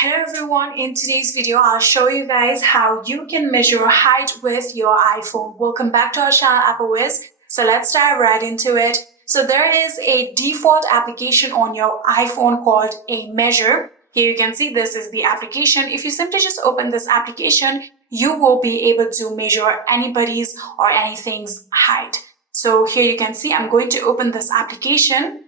Hello everyone, in today's video I'll show you guys how you can measure height with your iPhone. Welcome back to our channel AppleWiz. So let's dive right into it. So there is a default application on your iPhone called a measure. Here you can see this is the application. If you simply just open this application, you will be able to measure anybody's or anything's height. So here you can see I'm going to open this application.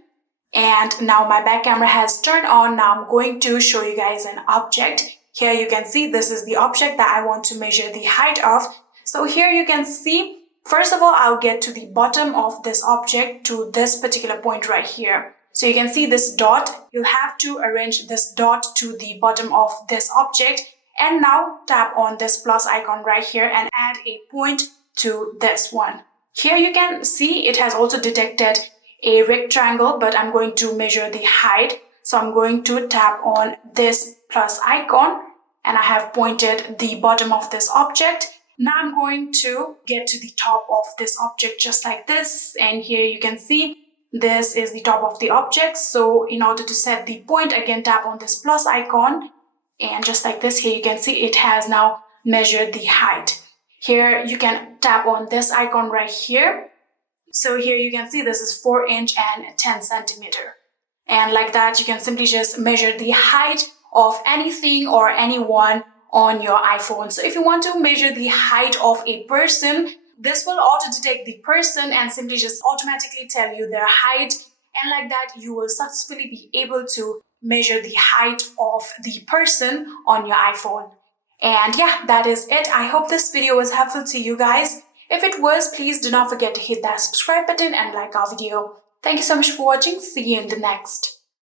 And now my back camera has turned on. Now I'm going to show you guys an object. Here you can see this is the object that I want to measure the height of. So here you can see, first of all, I'll get to the bottom of this object to this particular point right here. So you can see this dot. You'll have to arrange this dot to the bottom of this object. And now tap on this plus icon right here and add a point to this one. Here you can see it has also detected a rectangle, but I'm going to measure the height. So I'm going to tap on this plus icon and I have pointed the bottom of this object. Now I'm going to get to the top of this object just like this. And here you can see this is the top of the object. So in order to set the point, again tap on this plus icon and just like this, here you can see it has now measured the height. Here you can tap on this icon right here. So here you can see this is 4 inch and 10 centimeter. And like that, you can simply just measure the height of anything or anyone on your iPhone. So if you want to measure the height of a person, this will auto detect the person and simply just automatically tell you their height. And like that, you will successfully be able to measure the height of the person on your iPhone. And yeah, that is it. I hope this video was helpful to you guys. If it was, please do not forget to hit that subscribe button and like our video. Thank you so much for watching. See you in the next.